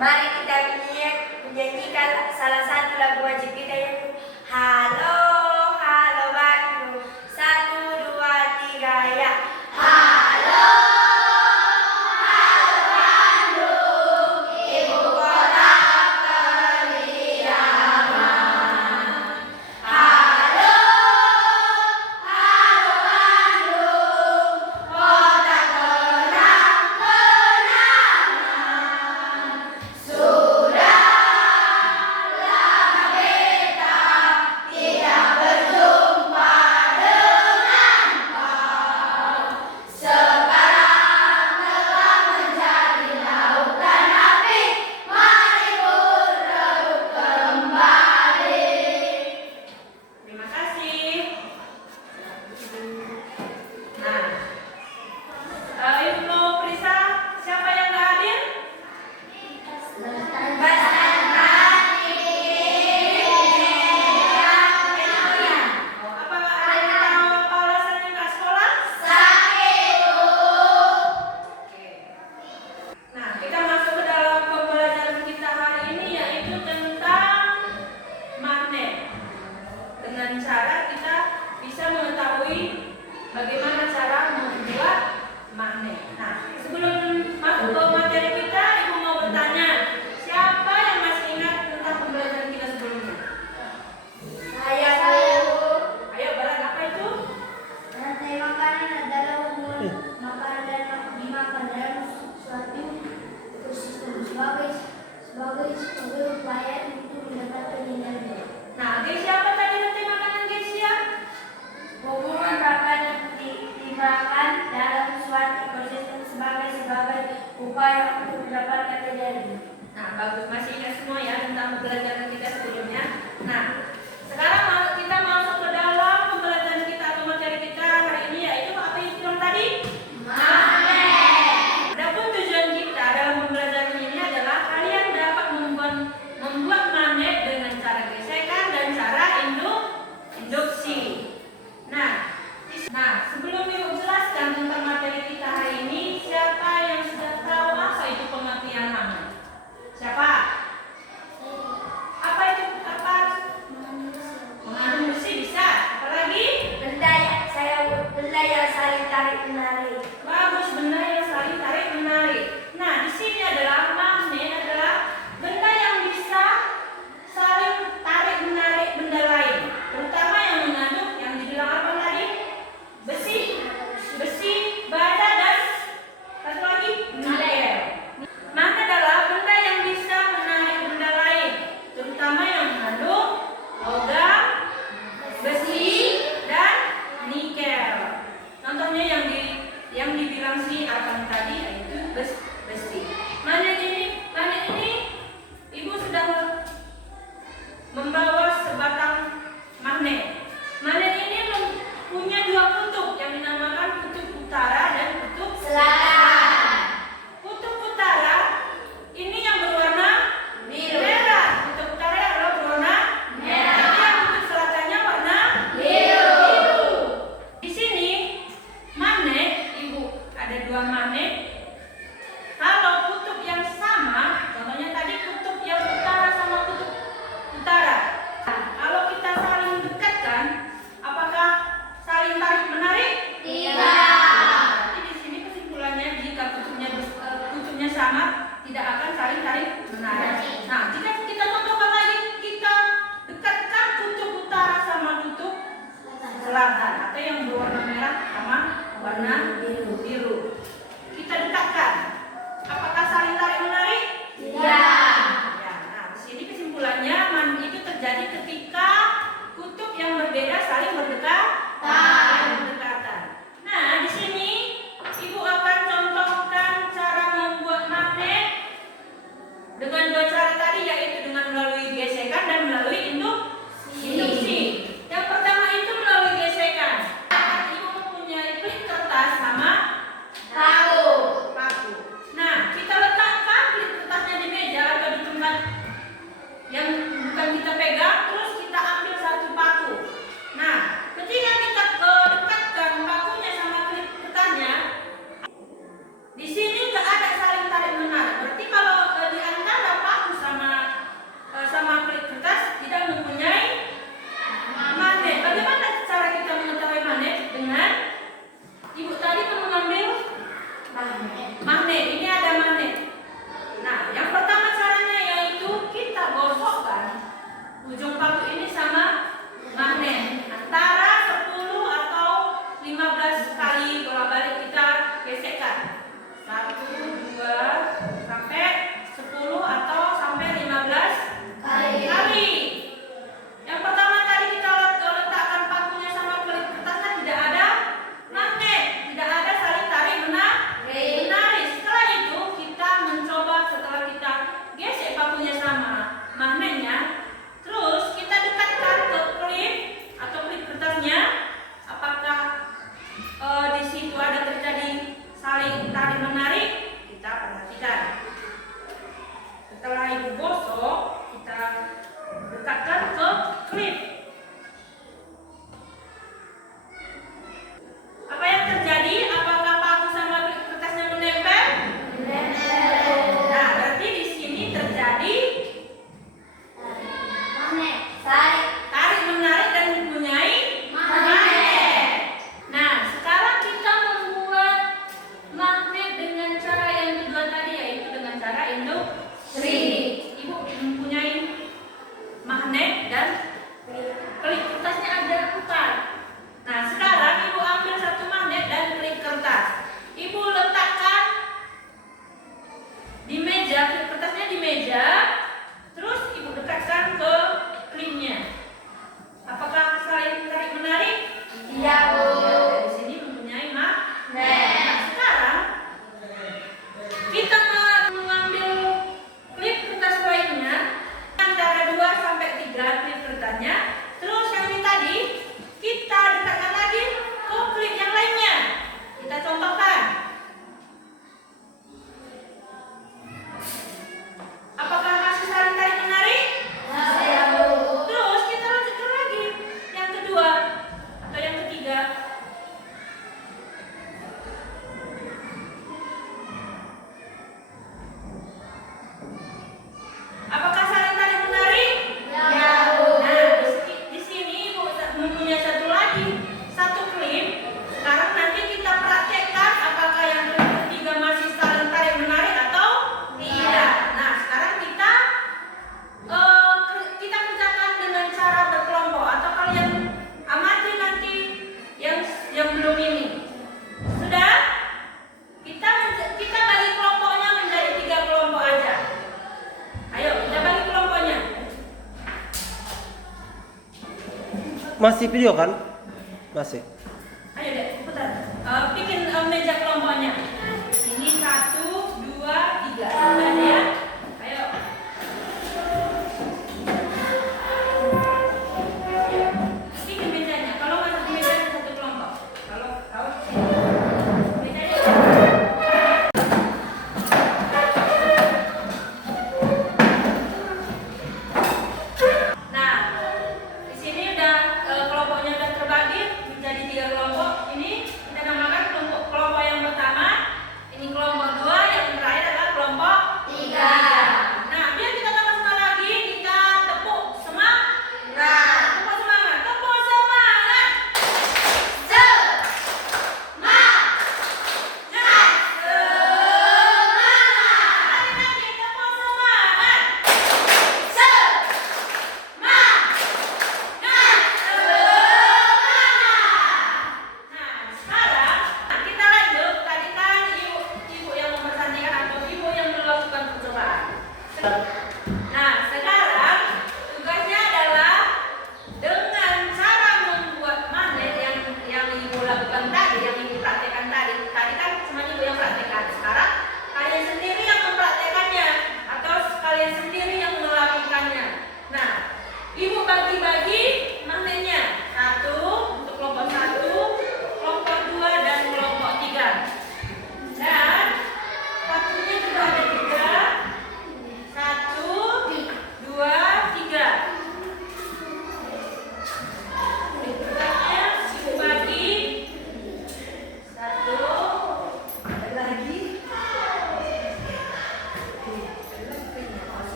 Mari kita menyanyikan salah satu lagu wajib kita, yaitu Halo, Halo Bandung. 1, 2, 3 ya. Halo, Halo Bandung, ibu kota keriangan. Halo, Halo Bandung, kota kenang-kenangan. Sudah lama kita tidak berjumpa dengan kau. Sekarang telah menjadi lautan api, mari berebut kembali. Terima kasih. Nah, Ibnu Prisa, siapa yang nggak hadir? Cara kita bisa mengetahui bagaimana cara membuat magnet. Nah, sebelum masuk ke materi kita, Ibu mau bertanya, siapa yang masih ingat tentang pembelajaran kita sebelumnya? Saya. Ayo, Barat, apa itu? Rantai makanan adalah hubungan makanan yang dimakan dalam suatu ekosistem sebagai upaya untuk mendapatkan energi. Nah, guys, siapa tadi rantai makanan, guys ya? Hubungan makanan dimakan dalam suatu ekosistem sebagai upaya untuk selatan atau yang berwarna merah sama warna biru. Kita dekatkan. Apakah saling tarik menarik? Iya. Ya, nah di sini kesimpulannya itu terjadi ketika kutub yang berbeda saling berdekatan. Nah, di sini Ibu akan contohkan cara membuat magnet dengan dua cara tadi, yaitu dengan melalui gesekan dan melalui induksi. Yang pertama itu melalui gesekan. Ibu mempunyai klip kertas sama Paku. Nah, kita letakkan klip kertasnya di meja atau di tempat yang bukan kita pegang, terus kita ambil satu paku. Nah, ketika kita dekatkan pakunya sama klip kertasnya, di sini nggak ada saling tarik menarik. Berarti kalau di antara paku sama klip kertas tidak mempunyai magnet. Bagaimana cara kita mengetahui magnet? Dengan Ibu tadi mengambil magnet. Ini ada magnet. Nah, yang pertama caranya yaitu kita gosokkan ujung paku ini sama magnet antara 10 atau 15 kali bolak-balik kita gesekkan. 1, 2, sampai 10 atau sampai 15 kali. Yang pertama tadi kita letakkan pakunya sama klip kertasnya, tidak ada magnet, tidak ada saling tarik menarik. Setelah itu kita mencoba, setelah kita gesek pakunya sama magnetnya, terus kita dekatkan ke klip atau klip kertasnya. Apakah di situ ada terjadi saling tarik menarik? Kita perhatikan. Setelah Ibu gosok, kita dekatkan ke klip. Apa yang terjadi? Apakah paku sama klip kertasnya menempel? Nah, berarti di sini terjadi tarik menarik dan mempunyai magnet. Nah, sekarang kita membuat magnet dengan cara yang kedua tadi, yaitu dengan cara induksi. Ibu mempunyai magnet dan klip kertasnya ada 4. Nah, sekarang Ibu ambil satu magnet dan klip kertas. Ibu letakkan di meja, klip kertasnya di meja, terus Ibu dekatkan ke klipnya. Apakah saling tarik menarik? Iya, Bu. Di sini mempunyai magnet. Nah, sekarang kita mengambil klip kertas lainnya antara 2 sampai 3 klip kertasnya. Terus yang ini tadi kita dekatkan lagi ke klip yang lainnya. Kita contohkan. Apakah masih saling tarik menarik? Iya, Bu. Terus kita lanjutkan lagi yang kedua atau yang ketiga. Apakah saling tarik menarik? Iya, Bu. Nah, di sini Ibu mempunyai satu lagi, satu klip. Sekarang nanti kita praktekkan apakah yang klip ketiga masih saling tarik menarik atau tidak. Nah, sekarang kita kerjakan dengan cara berkelompok, atau kalian amati nanti yang belum ini. Sudah? Kita bagi kelompoknya menjadi 3 kelompok aja. Ayo, kita bagi kelompoknya. Masih video kan? Masih. Ayo deh, putar. Bikin meja kelompoknya. Ini 1, 2, 3. Ada ya? Ayo. Bikin mejanya. Kalau nggak satu meja, satu kelompok. Kalau mejanya. Nah, di sini udah kelompoknya udah terbagi menjadi 3 kelompok. Ini kita namakan kelompok yang pertama. Ini kelompok 2, yang terakhir adalah kelompok 3.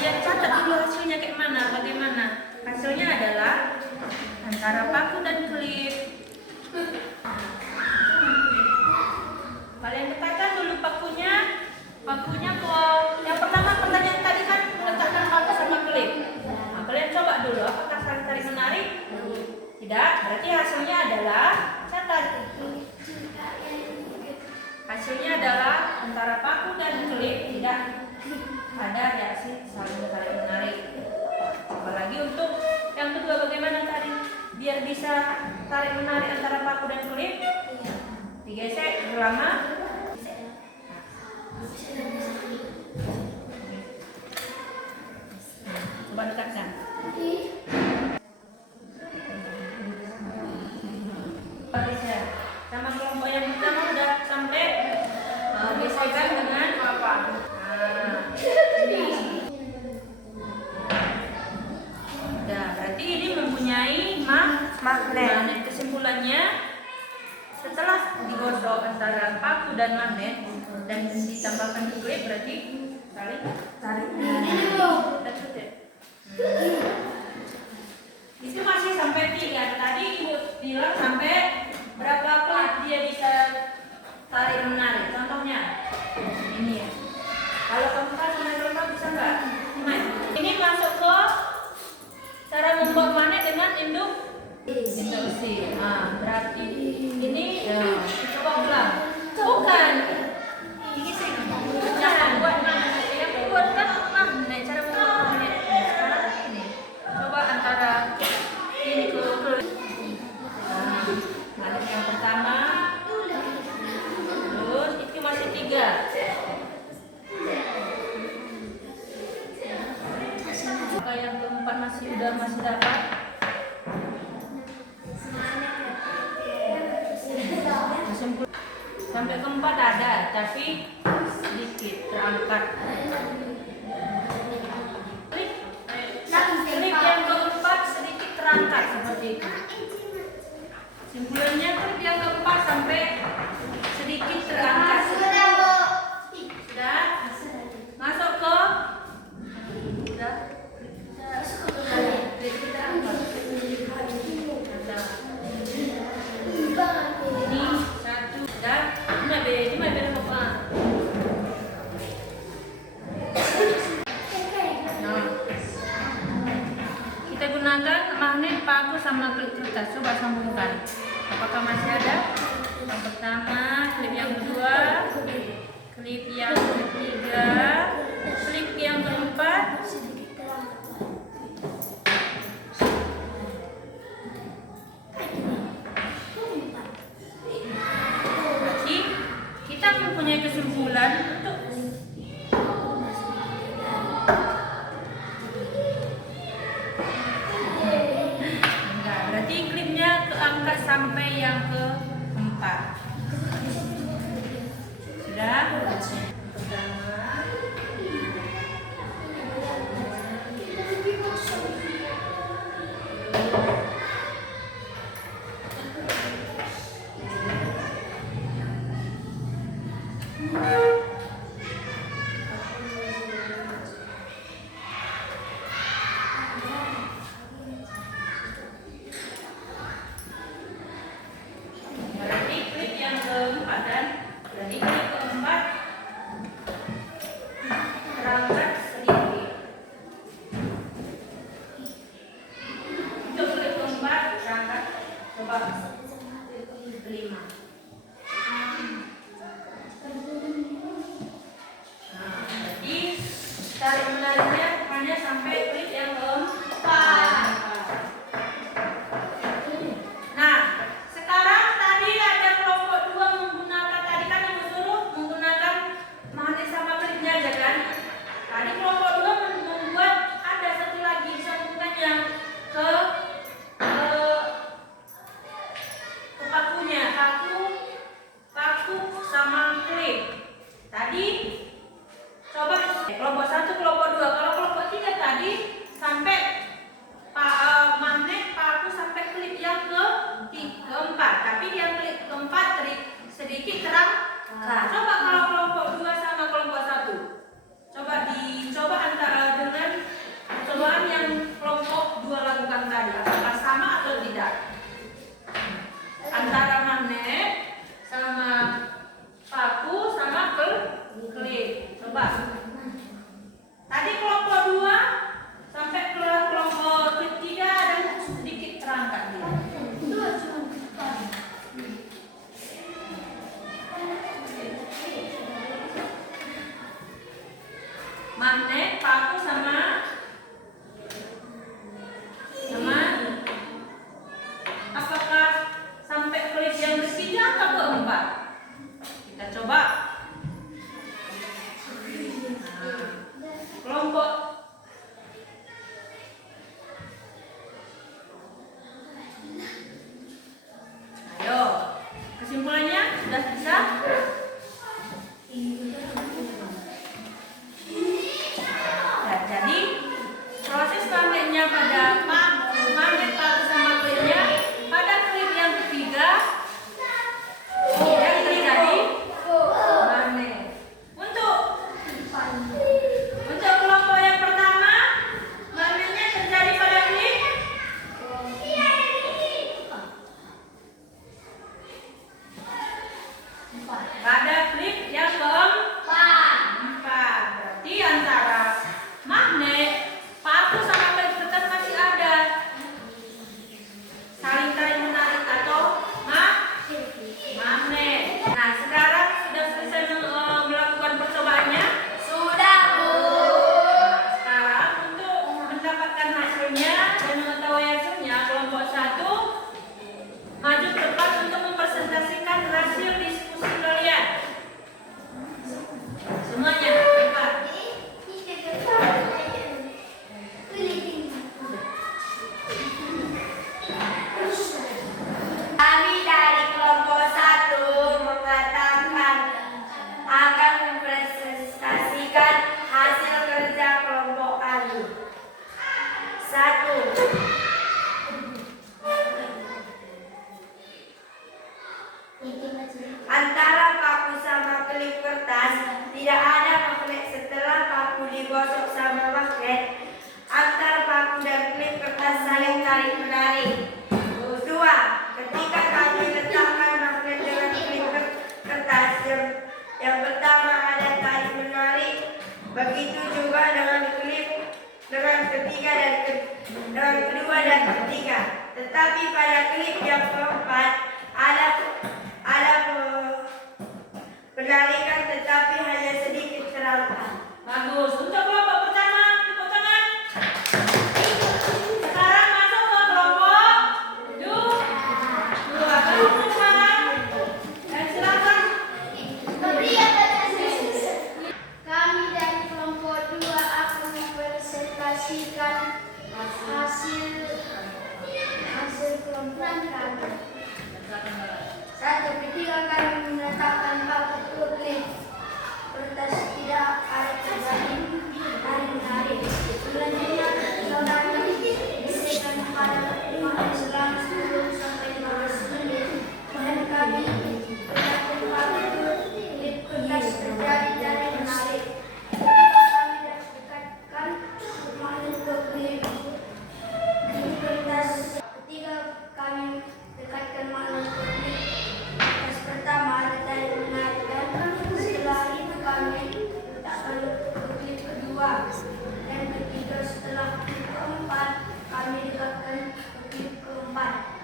Kalian catat dulu hasilnya kayak mana, bagaimana. Hasilnya adalah antara paku dan klip. Kalian dekatkan dulu pakunya. Pakunya ke yang pertama pertanyaan tadi kan meletakkan paku sama klip. Nah, kalian coba dulu apakah saling tarik menarik? Tidak. Berarti hasilnya adalah catat. Hasilnya adalah antara paku dan klip tidak ada reaksi saling tarik menarik. Apalagi untuk yang kedua bagaimana tadi? Biar bisa tarik menarik antara paku dan klip, digesek lama. Coba dekatkan. Sama kelompok yang pertama udah sampai gesekan dengan apa? Ini. Nah, berarti ini mempunyai magnet. Kesimpulannya, setelah digosok antara paku dan magnet dan ditambahkan klip, berarti tarik. Itu masih sampai 3. Tadi ibu bilang sampai berapa klip dia bisa tarik menarik. Contohnya ini ya. Kalau keempat sama keempat bisa nggak? Ini masuk ke cara membuat magnet dengan induksi. Nah, berarti ini coba ulang. Bukan. Ini sih yang buat magnet. Yang buat kan magnet. Cara membuat magnet. Sekarang ini. Coba antara ini ke magnet yang pertama. Terus itu masih 3. Maka yang keempat masih dapat. Sampai keempat ada, tapi sedikit terangkat. Klip yang keempat sedikit terangkat seperti itu. Simpulannya klip yang keempat sampai sedikit terangkat. Sudah? Masuk ke? Sudah? Klip terangkat. Ini satu. Sudah? Ini beda apa? Nah, kita gunakan magnet, paku sama klip kertas. Coba sambungkan. Apakah masih ada? Yang pertama, klip yang kedua, klip yang ketiga, klip yang keempat. Berarti kita mempunyai kesimpulan untuk berarti klipnya keangkat sampai yang keempat. Sudah? Pertama. lakukan tadi? Apakah sama atau tidak? Antara magnet sama paku sama klip. Coba. Tadi kelompok 2 sampai ke kelompok ketiga ada sedikit terangkat dia. Magnet, paku sama apakah sampai klip yang ketiga atau keempat? Kita coba. Nah, kelompok ayo, kesimpulannya sudah bisa? Ya, jadi proses magnetnya pada magnet paku sama klipnya pada klip yang ketiga yang terjadi magnet. Untuk kelompok yang pertama magnetnya terjadi pada klip yang keempat. Berarti antara magnet, paku sama klip kertas masih ada saling tarik menarik atau magnet. Nah, sekarang sudah selesai melakukan percobaannya. Sudah, Bu. Nah, sekarang untuk mendapatkan hasilnya dan mengetahui hasilnya, kelompok 1 maju ke depan untuk mempresentasikan hasil diskusi kalian. Semuanya cepat. Kami dari kelompok 1 mengatakan akan mempresentasikan hasil kerja kelompok kami. 1. Antara paku sama klip kertas tidak ada magnet. Setelah paku digosok sama magnet, antara paku dan klip kertas saling tarik menarik. 2. Ketika kami letakkan magnet dengan klip kertas, yang pertama ada tarik menarik, begitu juga dengan klip dengan ketiga dan dengan kedua dan ketiga. Tetapi pada klip yang keempat ada penarikan, tetapi hanya sedikit terangkat. Bagus. Untuk kelompok pertama, tepuk tangan. Sekarang masuk ke kelompok 2. Bagus sekarang. Dan silakan. Kami dari kelompok 2 akan mempresentasikan hasil kelompok kami. 1. Ketika kami menetapkan paku klip kertas tidak ada terjadi tarik-tarik. Selanjutnya saudara bisikan pada magnet selama 10 sampai 15 menit dan kami letakkan paku klip kertas terjadi tarik menarik. Kami dekatkan magnet ke klip kertas. Ketika kami dekatkan magnet ke klip kertas pertama ada tarik menarik, dan setelah itu kami letakkan ke klip kedua dan ketiga. Setelah klip keempat kami dekatkan ke klip keempat.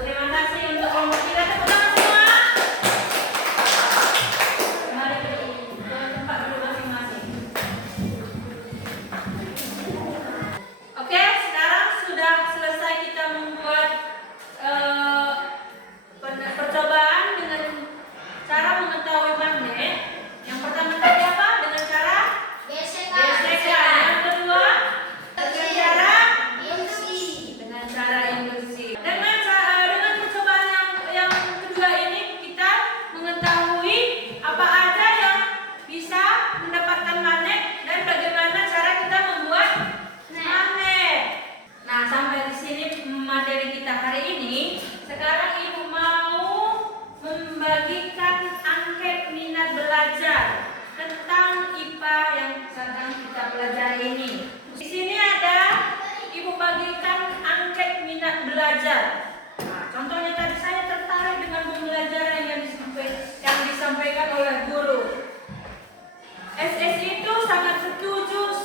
terima kasih untuk kelompok kita. Tepuk tangan semua. Mari ke tempat duduk masing-masing. Oke, sekarang sudah selesai kita membuat percobaan dengan cara mengetahui magnet. Yang pertama tadi apa? Dengan cara gesekan. Yang kedua dengan cara induksi. Dengan percobaan yang kedua ini kita mengetahui apa aja yang bisa mendapatkan magnet dan bagaimana cara kita membuat magnet. Nah, sampai di sini materi kita hari ini. Sekarang Ibu mau membagikan angket minat belajar tentang IPA yang sedang kita pelajari ini. Di sini ada Ibu bagikan angket minat belajar. Nah, contohnya tadi saya tertarik dengan pembelajaran yang disampaikan oleh guru. SS itu sangat setuju,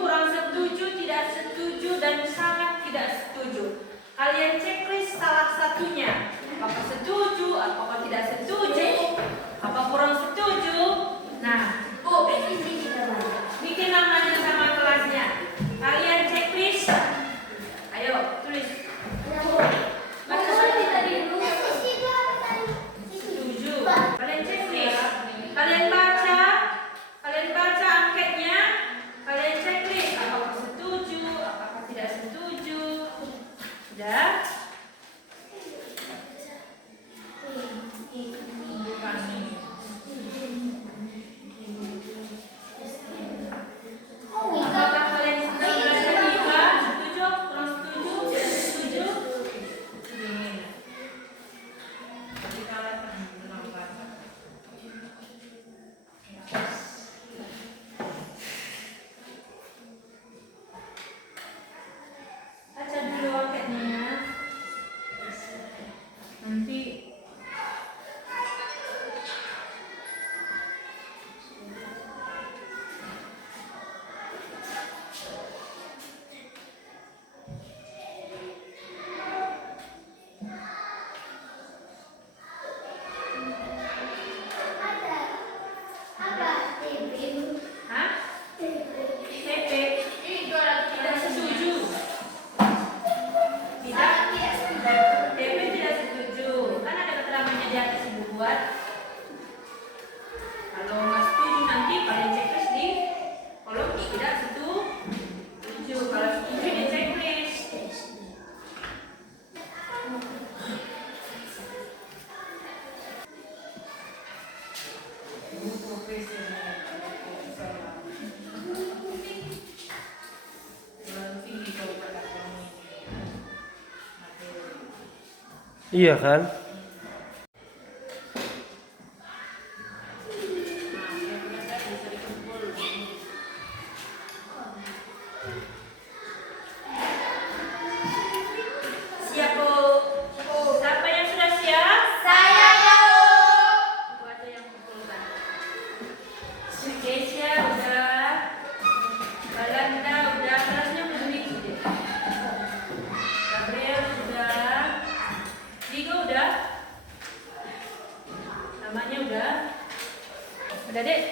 kurang setuju, tidak setuju, dan sangat tidak setuju. Kalian checklist salah satunya. Apakah setuju, apakah tidak setuju, apa kurang setuju. Nah, Bu, bikin namanya sama kelasnya. Kalian checklist. Ayo, tulis. Setuju. Kalian checklist. Kalian baca angketnya. Kalian checklist. Apakah setuju, apakah tidak setuju. Sudah? Apakah kalian sedang belajar IPA? Setuju? Kurang setuju? Setuju? Baca dulu angketnya. Nanti hah? TP tidak setuju. TP tidak setuju. Kan ada keterangannya di atas Ibu buat. Kalau nggak setuju nanti kalian checklist di kolom tidak setuju. Kalau setuju di checklist. Iya kan? Siap, Bu? Siapa yang sudah siap? Itu aja yang kumpulkan. Keisha udah, Balanda udah, kelasnya udah minggu deh. Gabriel udah, Digo udah, namanya udah, Dek?